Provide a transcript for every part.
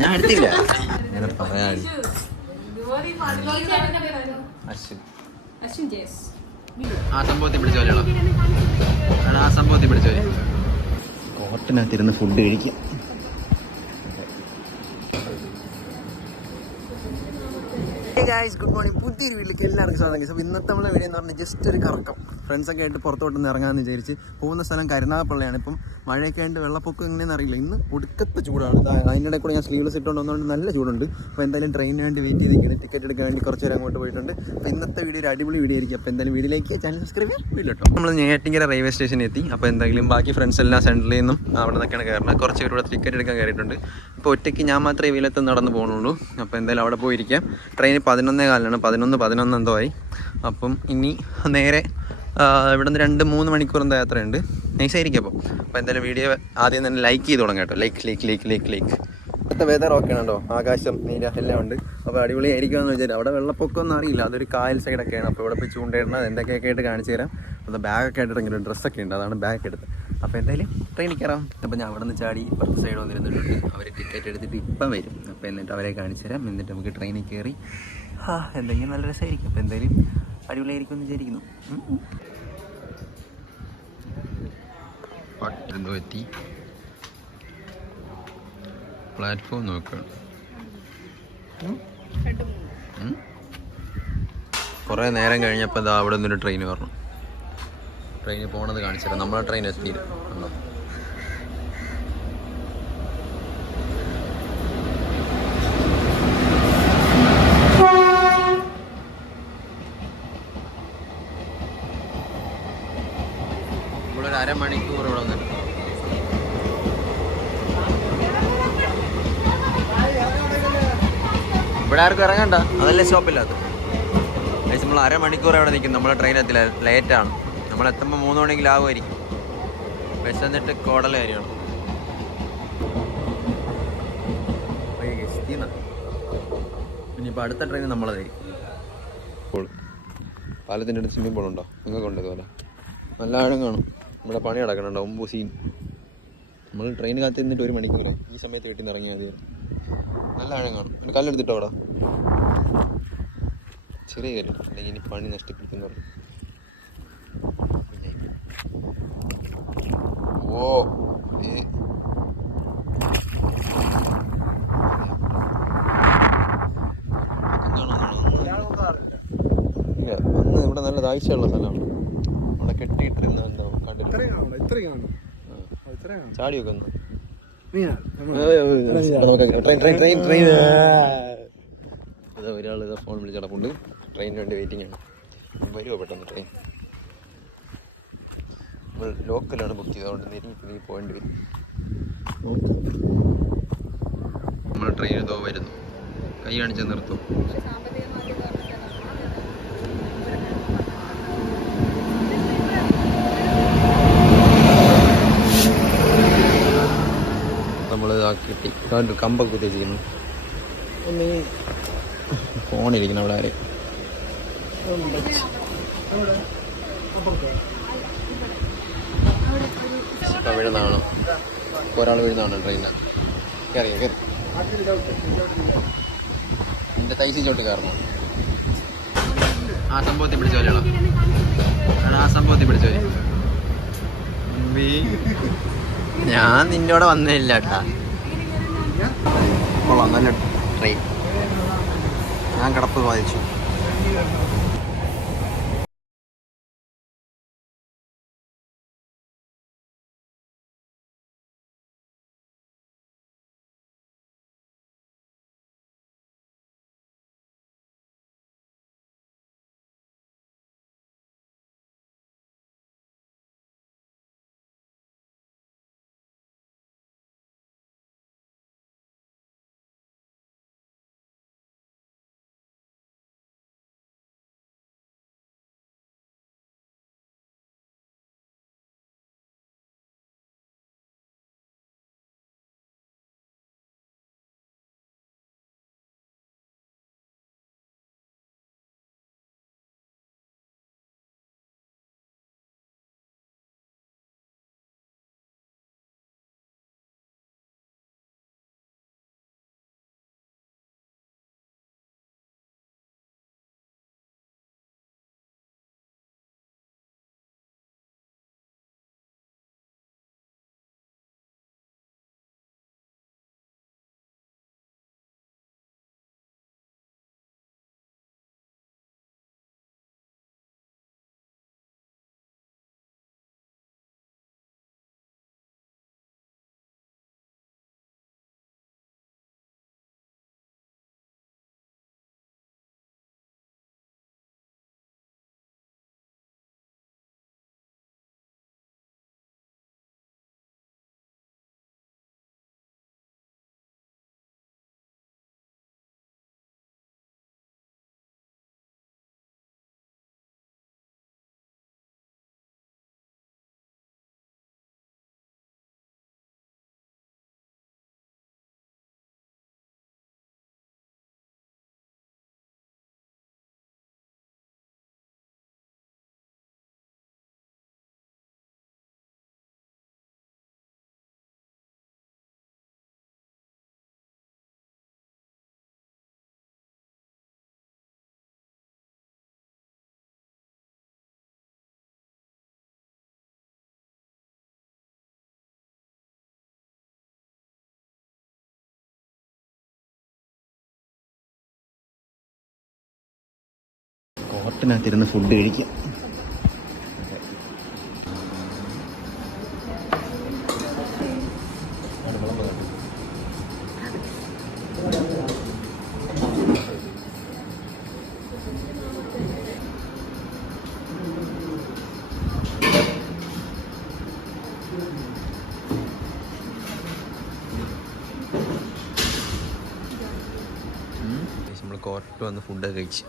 ഞാൻ എടുത്തില്ല. അങ്ങനെ പറയാൻ ആ സംഭവത്തിൽ പിടിച്ചോളാം. ആ സംഭവത്തിൽ പിടിച്ചോ. ഹോട്ടലിനകത്തിരുന്ന് ഫുഡ് കഴിക്കാം. Good morning. പുതിയൊരു വീട്ടിലേക്ക് എല്ലാവർക്കും സ്വാഗതം. അപ്പോൾ ഇന്നത്തെ നമ്മളെ വീഡിയോ എന്ന് പറഞ്ഞാൽ ജസ്റ്റ് ഒരു കറക്കം ഫ്രണ്ട്സൊക്കെ ആയിട്ട് പുറത്തോട്ടൊന്ന് ഇറങ്ങാമെന്ന് വിചാരിച്ച് പോകുന്ന സ്ഥലം കരുനാഗപ്പള്ളിയാണ്. ഇപ്പം മഴയൊക്കെ ആയിട്ട് വെള്ളപ്പൊക്കം എങ്ങനെയെന്ന് അറിയില്ല. ഇന്ന് ഒടുക്കത്തെ ചൂടാണ്. അതിനിടെ കൂടെ ഞാൻ സ്ലീവ്ലെസ് ഇട്ടുകൊണ്ട് വന്നുകൊണ്ട് നല്ല ചൂടുണ്ട്. അപ്പോൾ എന്തായാലും ട്രെയിനിന് വേണ്ടി വെയിറ്റ് ചെയ്തിരിക്കുന്നത്. ടിക്കറ്റ് എടുക്കാൻ വേണ്ടി കുറച്ച് നേരം അങ്ങോട്ട് പോയിട്ടുണ്ട്. അപ്പോൾ ഇന്നത്തെ വീഡിയോ ഒരു അടിപൊളി വീഡിയോ ആയിരിക്കും. അപ്പോൾ എന്തായാലും വീഡിയോയിലേക്ക് ചാനൽ സബ്സ്ക്രൈബ് ചെയ്യാം. വീഡിയോ കേട്ടോ. നമ്മൾ നെയ്യാറ്റിൻകര റെയിൽവേ സ്റ്റേഷനിൽ എത്തി. അപ്പോൾ എന്തെങ്കിലും ബാക്കി ഫ്രണ്ട്സ് എല്ലാം സെൻട്രലിൽ നിന്നും അവിടെ നിന്നൊക്കെയാണ് കയറുന്നത്. കുറച്ച് പേര് ഇവിടെ ടിക്കറ്റ് എടുക്കാൻ കയറിയിട്ടുണ്ട്. ഇപ്പോൾ ഒറ്റയ്ക്ക് ഞാൻ മാത്രമേ വെയിലത്ത് നടന്ന് പോകുന്നുള്ളൂ. അപ്പോൾ എന്തായാലും അവിടെ പോയിരിക്കാം. ട്രെയിൻ 11:15 11 എന്തോ ആയി. അപ്പം ഇനി നേരെ ഇവിടെ നിന്ന് 2-3 മണിക്കൂറിൻ്റെ യാത്രയുണ്ട്. നൈസായിരിക്കും. അപ്പോൾ എന്തായാലും വീഡിയോ ആദ്യം തന്നെ ലൈക്ക് ചെയ്ത് തുടങ്ങാം കേട്ടോ. ലൈക്ക്. ഇപ്പോഴത്തെ വെതർ ഓക്കെ ആണോ? ആകാശം നീല എല്ലാം ഉണ്ട്. അപ്പോൾ അടിപൊളിയായിരിക്കുമെന്ന് വിചാരിച്ചു. അവിടെ വെള്ളപ്പൊക്കമൊന്നും അറിയില്ല. അതൊരു കായൽ സൈഡൊക്കെയാണ്. അപ്പോൾ ഇവിടെ പോയി ചൂണ്ടയിടണം. എന്തൊക്കെയൊക്കെ ആയിട്ട് കാണിച്ചു തരാം. അത് ബാഗൊക്കെ ആയിട്ട് ഇറങ്ങിയിട്ട് ഡ്രസ്സൊക്കെ ഉണ്ട്. അതാണ് ബാഗ് എടുത്ത്. അപ്പോൾ എന്തായാലും ട്രെയിനിൽ കയറാം. അപ്പോൾ ഞാൻ അവിടെ നിന്ന് ചാടി ഇപ്പുറത്തെ സൈഡ് വന്നിരുന്നിട്ടുണ്ട്. അവർ ടിക്കറ്റ് എടുത്തിട്ട് ഇപ്പം വരും. അപ്പോൾ എന്നിട്ട് അവരെ കാണിച്ചു തരാം. എന്നിട്ട് നമുക്ക് ട്രെയിനിൽ കയറി എന്തെങ്കിലും നല്ല രസമായിരിക്കും. അപ്പോൾ എന്തായാലും അടിപൊളിയായിരിക്കും എന്ന് വിചാരിക്കുന്നു. പട്ടെന്തോ എത്തി. പ്ലാറ്റ്ഫോം നോക്കുക. കുറേ നേരം കഴിഞ്ഞപ്പോൾ ഇതാ അവിടെ നിന്നൊരു ട്രെയിൻ പറഞ്ഞു. ട്രെയിനിൽ പോകണത് കാണിച്ചില്ല. നമ്മളെ ട്രെയിൻ എത്തിയില്ല. നമ്മളൊരു അരമണിക്കൂർ ഇവിടെ വന്നിട്ട് ഇവിടെ ആർക്കും ഇറങ്ങണ്ട. അതല്ലേ സ്റ്റോപ്പില്ലാത്ത. നമ്മൾ അരമണിക്കൂർ അവിടെ നിൽക്കും. നമ്മളെ ട്രെയിൻ എത്തില്ല. ലേറ്റാണ്. നമ്മളെത്തുമ്പോൾ 3 മണിയെങ്കിലും ആകുമായിരിക്കും. വിശന്നിട്ട് കോടല കാര്യമാണ്. ഇനിയിപ്പോൾ അടുത്ത ട്രെയിൻ നമ്മളതായിരിക്കും. പാലത്തിൻ്റെ അടുത്ത് സ്വിമ്മിംഗ് പൂളുണ്ടോ? നിങ്ങൾക്ക് ഉണ്ട് ഇതുപോലെ. നല്ല ആഴം കാണും. ഇവിടെ പണി നടക്കണുണ്ടോ? ഒമ്പത് സീൻ. നമ്മൾ ട്രെയിൻ കാത്ത് നിന്നിട്ട് 1 മണിക്കൂർ. ഈ സമയത്ത് വീട്ടിൽ നിന്ന് ഇറങ്ങിയാൽ മതി. നല്ല ആഴം കാണും. പിന്നെ കല്ലെടുത്തിട്ടോ അവിടെ. ചെറിയ കാര്യം അല്ലെങ്കിൽ ഇനി പണി നഷ്ടപ്പെടുത്തുന്ന പറഞ്ഞു. അന്ന് ഇവിടെ നല്ല താഴ്ചയുള്ള സ്ഥലമാണ്. അവിടെ കെട്ടിയിട്ടിരുന്ന എന്താ കണ്ടില്ല. ചാടിയൊക്കെ ഒന്ന് അതാ ഒരാൾ ഇതാ ഫോൺ വിളിച്ച് നടപ്പുണ്ട്. ട്രെയിനിന് വേണ്ടി വെയിറ്റിംഗ് ആണ്. വരുമോ പെട്ടെന്ന് ട്രെയിൻ? നമ്മൾ ലോക്കലാണ് ബുക്ക് ചെയ്തത്. അതുകൊണ്ട് നെരുങ്ങി പോകേണ്ടി വരും. നമ്മൾ ട്രെയിൻ ഇതോ വരുന്നു. കൈ കാണിച്ച് നിർത്തും. നമ്മൾ കിട്ടി. കമ്പൊക്കെ കുത്തിച്ചിരിക്കുന്നു. ഫോണിരിക്കണം അവിടെ. ആര് ഇപ്പം വീഴുന്നതാണ്. ഒരാൾ വീഴുന്നതാണ് ട്രെയിനിൽ. കയറി എൻ്റെ തൈസി ചോട്ട് കയറണം. ആ സംഭവത്തിൽ പിടിച്ചോളാം. ആ സംഭവത്തിൽ പിടിച്ചോ. ഞാൻ നിന്നോടെ വന്നില്ല കേട്ടാ. കൊള്ളാം, നല്ല ട്രെയിൻ. ഞാൻ കിടപ്പ് ബാധിച്ചു. ഹോട്ടലിനകത്തിരുന്ന് ഫുഡ് കഴിക്കാം. നമ്മൾ കോർട്ട് വന്ന് ഫുഡൊക്കെ കഴിച്ച്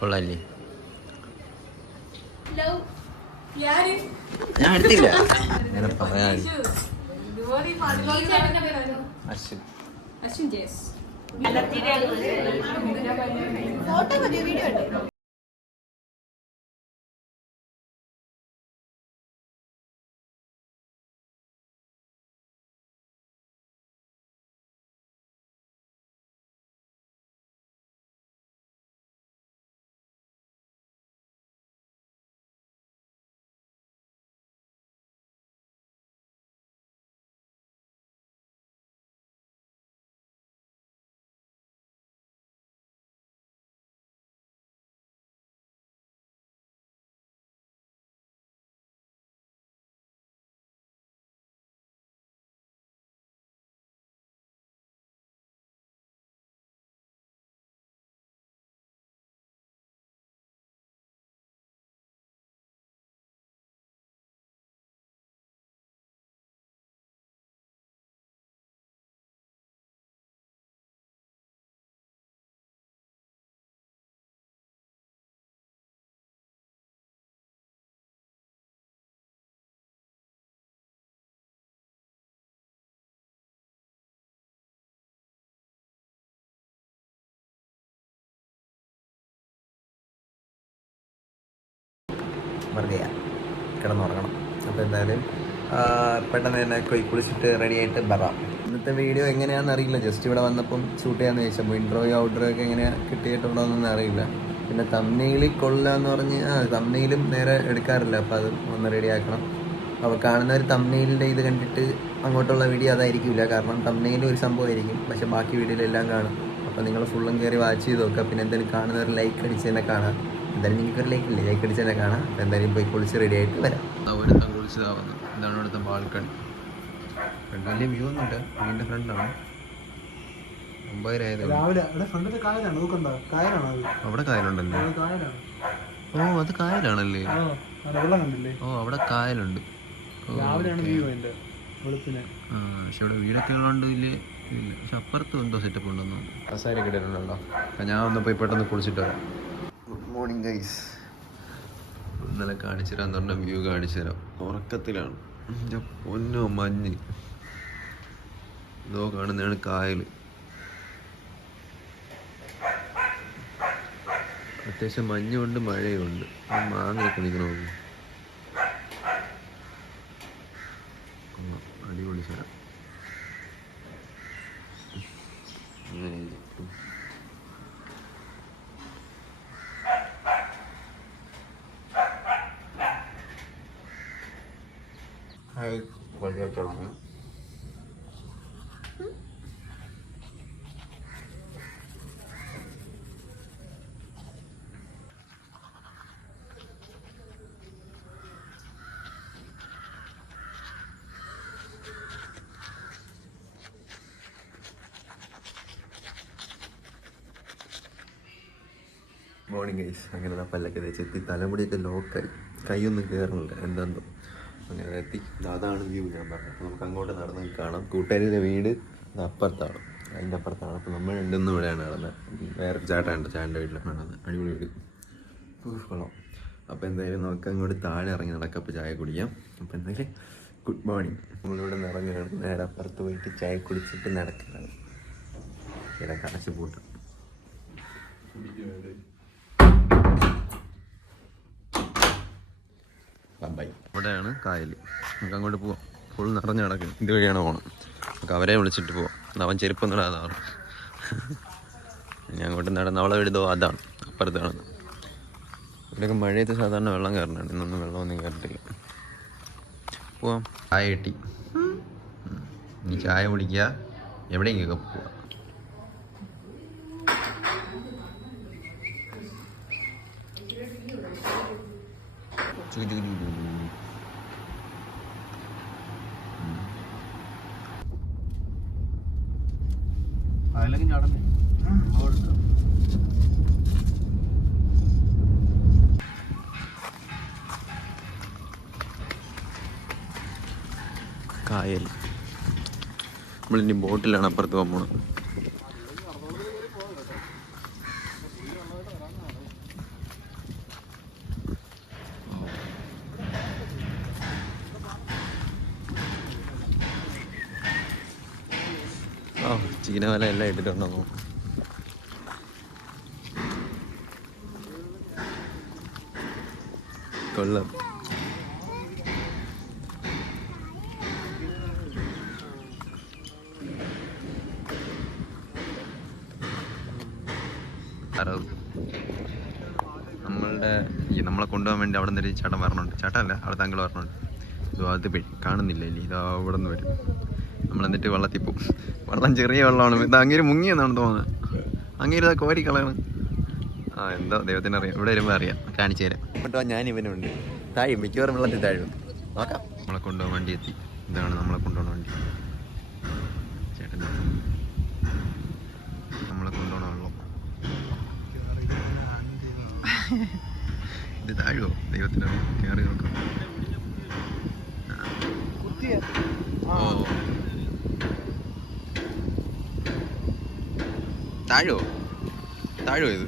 കൊള്ളാല്ലേ? ഞാൻ എടുത്തില്ല. അങ്ങനെ പറയാൻ വെറുതെ കിടന്നുറങ്ങണം. അപ്പോൾ എന്തായാലും പെട്ടെന്ന് തന്നെ കുളിച്ചിട്ട് റെഡി ആയിട്ട് വരാം. ഇന്നത്തെ വീഡിയോ എങ്ങനെയാണെന്ന് അറിയില്ല. ജസ്റ്റ് ഇവിടെ വന്നപ്പം ഷൂട്ട് ചെയ്യാമെന്ന് ചോദിച്ചപ്പോൾ ഇൻട്രോയും ഔട്ട്രോയും ഒക്കെ എങ്ങനെയാണ് കിട്ടിയിട്ടുണ്ടോയെന്നൊന്നും അറിയില്ല. പിന്നെ തമ്നെയിലിൽ കൊള്ളാന്ന് പറഞ്ഞ് തമ്നെയിലും നേരെ എടുക്കാറില്ല. അപ്പോൾ അത് ഒന്ന് റെഡി ആക്കണം. അപ്പോൾ കാണുന്നവർ തമ്നെയിലിൻ്റെ ഇത് കണ്ടിട്ട് അങ്ങോട്ടുള്ള വീഡിയോ അതായിരിക്കില്ല. കാരണം തമ്നെയിൽ ഒരു സംഭവമായിരിക്കും, പക്ഷേ ബാക്കി വീഡിയോയിലെല്ലാം കാണും. അപ്പോൾ നിങ്ങൾ ഫുള്ളും കയറി വാച്ച് ചെയ്ത് നോക്കുക. പിന്നെ എന്തായാലും കാണുന്നവർ ലൈക്ക് അടിച്ച് തന്നെ കാണാം. എന്തായാലും നിങ്ങൾക്കൊരു ലൈക്കില്ലേ, ലൈക്ക് അടിച്ച് തന്നെ കാണാം. അപ്പോൾ എന്തായാലും പോയി കുളിച്ച് റെഡി ആയിട്ട് വരാം. ഒരുത്തം കുളിച്ചതാവുന്നു. ഇതാണ് ഇവിടുത്തെ ബാൽക്കണി. വലിയ വ്യൂ ഒന്നുമില്ല, വീടിൻ്റെ ഫ്രണ്ടാണ്. 9,000 അവിടെ കായലുണ്ടല്ലേ? ഓ അത് കായലാണല്ലേ? ഓ അവിടെ കായലുണ്ട്. പക്ഷെ ഇവിടെ വീടൊക്കെ ഉള്ളതുകൊണ്ട് വലിയ ഇല്ല. പക്ഷെ അപ്പുറത്ത് എന്തോ സെറ്റപ്പ് ഉണ്ടെന്നോ കസാരയൊക്കെ ഇട്ടിട്ടുണ്ടല്ലോ. അപ്പം ഞാൻ ഒന്ന് പോയി പെട്ടെന്ന് കുളിച്ചിട്ട് വരാം. Good morning guys. ഇന്നലെ കാണിച്ചു തരാൻ പറഞ്ഞ വ്യൂ കാണിച്ചു തരാം. ഉറക്കത്തിലാണ്. പൊന്നോ മഞ്ഞ്. ഇതോ കാണുന്നതാണ് കായൽ. അത്യാവശ്യം മഞ്ഞുണ്ട് മഴയുണ്ട്. മാങ്ങയൊക്കെ നിൽക്കണോ? അടിപൊളി സ്ഥലം. Morning guys. അങ്ങനെ പല്ലൊക്കെ തേച്ചെത്തി. തലമുടിയൊക്കെ ലോക്കായി, കൈയൊന്നും കയറുന്നില്ല എന്താണ്ടോ. അങ്ങനെ എത്തി. അതാണ് വ്യൂ ഞാൻ പറഞ്ഞത്. അപ്പോൾ നമുക്ക് അങ്ങോട്ട് നടന്ന് കാണാം. കൂട്ടുകാരിയുടെ വീട് അപ്പുറത്താണ്, അതിൻ്റെ അപ്പുറത്താണ്. അപ്പോൾ നമ്മൾ രണ്ടൊന്നും ഇവിടെയാണ് നടന്നത്. വേറെ ചേട്ടനുണ്ട്, ചേട്ടൻ്റെ വീട്ടിലാണ് നടന്നത്. അടിപൊളി വീട്, കൊള്ളാം. അപ്പോൾ എന്തായാലും നമുക്ക് അങ്ങോട്ട് താഴെ ഇറങ്ങി നടക്കപ്പോൾ ചായ കുടിക്കാം. അപ്പോൾ എന്തായാലും ഗുഡ് മോർണിംഗ്. നമ്മളിവിടെ നിന്ന് ഇറങ്ങുകയാണ്. നേരെ അപ്പുറത്ത് പോയിട്ട് ചായ കുടിച്ചിട്ട് നടക്കുകയാണ്. ഇവിടെ കാശ് പൂട്ടും. ഇവിടെയാണ് കായൽ. നമുക്ക് അങ്ങോട്ട് പോവാം. ഫുൾ നിറഞ്ഞ് കിടക്കും. ഇതുവഴിയാണ് പോകണം. നമുക്ക് അവരെ വിളിച്ചിട്ട് പോവാം. അവൻ ചെരുപ്പൊന്നും ഇടാതാണ്. ഇനി അങ്ങോട്ട് നടന്ന് അവളെ വിടുതോ അതാണ് അപ്പുറത്താണ്. ഇവിടെയൊക്കെ മഴയത്ത് സാധാരണ വെള്ളം കയറണുണ്ട്. ഇന്നൊന്നും വെള്ളമൊന്നും കയറിട്ടില്ല. പോവാം. ചായ കിട്ടി. ഇനി ചായ കുടിക്കുക, എവിടെയെങ്കിലൊക്കെ പോവാം. കായൽ. നമ്മളിനി ബോട്ടിലാണ് അപ്പുറത്ത് പോകാൻ പോണത്. ചീന വല എല്ലാം ഇട്ടിട്ടുണ്ടോ? കൊള്ളാം. നമ്മളെ കൊണ്ടുപോകാൻ വേണ്ടി അവിടെ നിന്നൊരു ചേട്ടൻ വരണുണ്ട്. ചേട്ടനല്ല, അവിടെ താങ്കൾ വരണുണ്ട്. അത് കാണുന്നില്ല ഇല്ലേ? ഇതാ അവിടെ നിന്ന് വരും. നമ്മളെന്നിട്ട് വെള്ളത്തിൽ പോകും. വെള്ളം ചെറിയ വെള്ളമാണ്. ഇത് അങ്ങേര് മുങ്ങിയെന്നാണ് തോന്നുന്നത്. അങ്ങേര് ഇതാ കോരി കളയാണ്. എന്തോ ദൈവത്തിന് അറിയാം. ഇവിടെ വരുമ്പോൾ അറിയാം, കാണിച്ചു തരാം. കേട്ടോ, ഞാൻ ഇവനുണ്ട്. താഴും, മിക്കവാറും വെള്ളത്തിൽ താഴും. നോക്കാം. നമ്മളെ കൊണ്ടുപോകാൻ വണ്ടി എത്തി. ഇതാണ് നമ്മളെ കൊണ്ടുപോകുന്ന വണ്ടി. ചേട്ടൻ നമ്മളെ കൊണ്ടുപോകണ വെള്ളം. ഇത് താഴുമോ? ദൈവത്തിന് കയറി നോക്കാം. താഴുമോ? താഴുമോ ഇത്?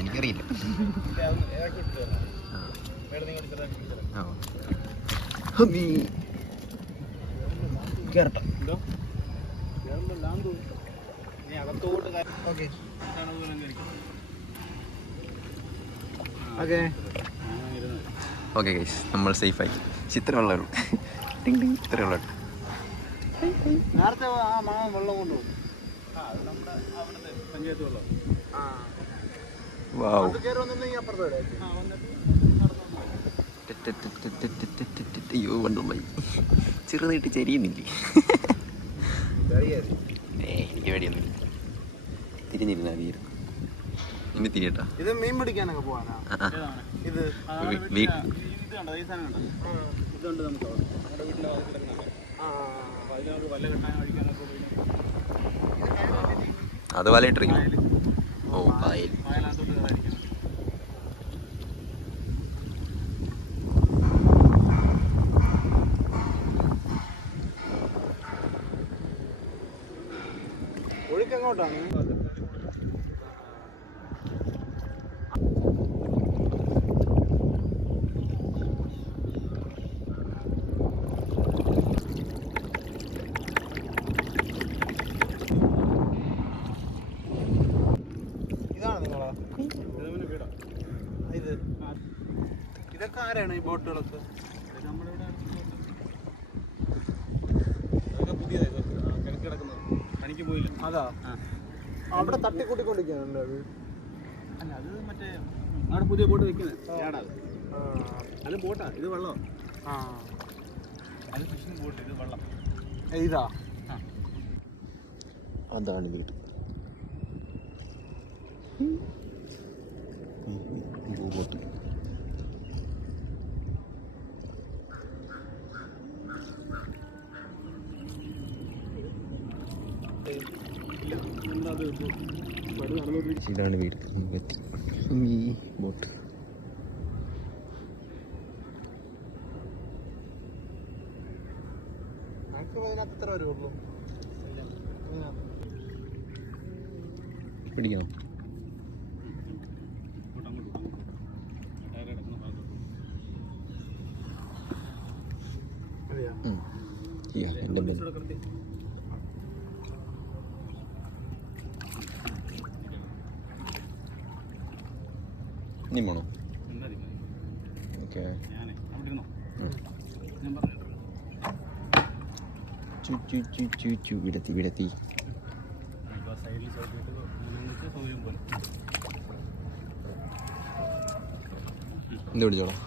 എനിക്കറിയില്ല. ഓക്കെ ഗൈസ്, നമ്മൾ സേഫായി. ഇത്ര വെള്ളമുള്ളൂ. ഇത്ര വെള്ളം. നേരത്തെ ആ മാങ്ങ വെള്ളം കൊണ്ടുപോകും. പഞ്ചായത്ത് വെള്ളം. അയ്യോ വണ്ടുമായി ചെറുതായിട്ട് ചെരിയുന്നില്ലേ? എനിക്ക് പേടിയൊന്നുമില്ല. തിരിഞ്ഞിരുന്ന മതിയായിരുന്നു. ഇനി തിരിയട്ടാ. ഇത് മീൻ പിടിക്കാനൊക്കെ പോവാനാ? ഇത് അത് വലയിട്ടിരിക്കും. ഓ കായൽ. ഒഴുക്കെങ്ങോട്ടാണ്? ഇതൊക്കെ ആരാണ് ഈ ബോട്ടുകളൊക്കെ? പണിക്ക് പോയില്ല. അതാ അവിടെ തട്ടിക്കൂട്ടിക്കൊണ്ടിരിക്കുന്നുണ്ട്. അത് അല്ല, അത് മറ്റേ അവിടെ പുതിയ ബോട്ട് വെക്കുന്നത്. അത് ബോട്ടാ, ഇത് വെള്ളം. അത് ഫിഷിംഗ് ബോട്ട്, ഇത് വെള്ളം. ഇതാ അതാണ് ഇത്. ബോട്ട് ഇതാണ് വീട്. എത്തി ഈ ബോട്ട്. പിടിക്കണോ? ഇനി വേണോ? ഓക്കെ. വിടത്തി എന്ത് പിടിച്ചോളാം.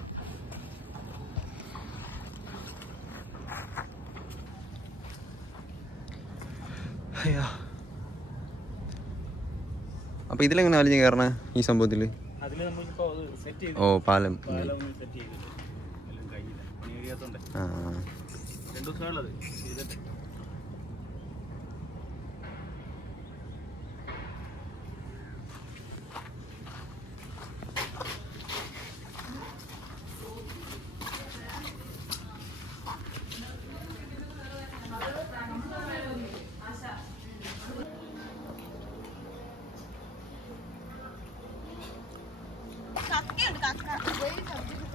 അപ്പൊ ഇതിലെങ്ങനെ വലിഞ്ഞ് കയറണ ഈ സംഭവത്തില്? ഓ പാലം.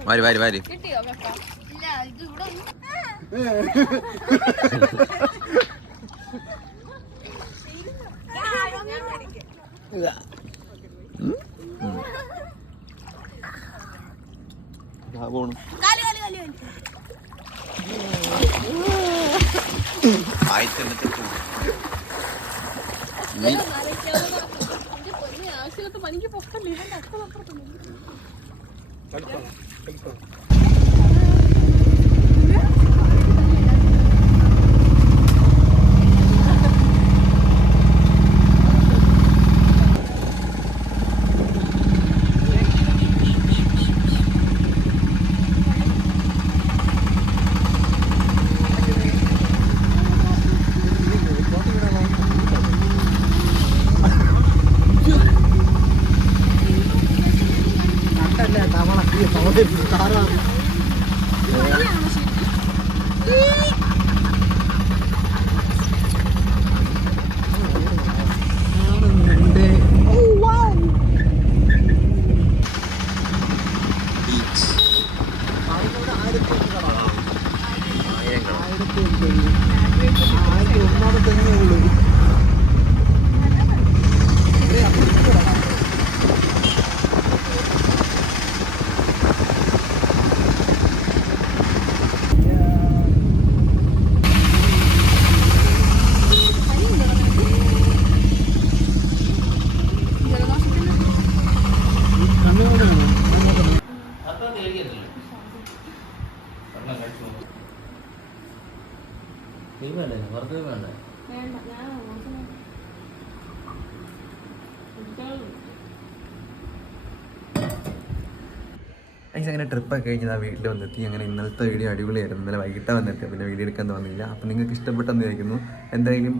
വാരി വാരി വാരി. കിട്ടിയോ കക്ക? ഇല്ല, ഇത് ഇവിടെ പോണു. ആവശ്യമില്ലാത്ത പണിക്ക് പൊക്കല്ലേ. അങ്ങനെ ട്രിപ്പൊക്കെ കഴിഞ്ഞ് ആ വീട്ടിൽ വന്നെത്തി. അങ്ങനെ ഇന്നലത്തെ വീഡിയോ അടിപൊളിയായിരുന്നു. ഇന്നലെ വൈകിട്ട് വന്നിട്ട് പിന്നെ വീഡിയോ എടുക്കാൻ തോന്നിയില്ല. അപ്പോൾ നിങ്ങൾക്ക് ഇഷ്ടപ്പെട്ടെന്ന് ചോദിക്കുന്നു. എന്തായാലും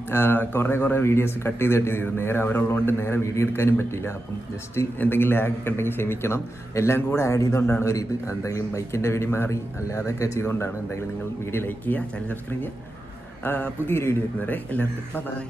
കുറേ വീഡിയോസ് കട്ട് ചെയ്ത് നേരെ അവരുള്ളതുകൊണ്ട് നേരെ വീഡിയോ എടുക്കാനും പറ്റിയില്ല. അപ്പം ജസ്റ്റ് എന്തെങ്കിലും ലാഗ് ഒക്കെ ഉണ്ടെങ്കിൽ ക്ഷമിക്കണം. എല്ലാം കൂടെ ആഡ് ചെയ്തുകൊണ്ടാണ് ഒരു ഇത്. എന്തെങ്കിലും ബൈക്കിൻ്റെ വീഡിയോ മാറി അല്ലാതൊക്കെ ചെയ്തുകൊണ്ടാണ്. എന്തായാലും നിങ്ങൾ വീഡിയോ ലൈക്ക് ചെയ്യുക, ചാനൽ സബ്സ്ക്രൈബ് ചെയ്യുക. പുതിയൊരു വീഡിയോ വരുന്നവരെ എല്ലാവർക്കും ബൈ.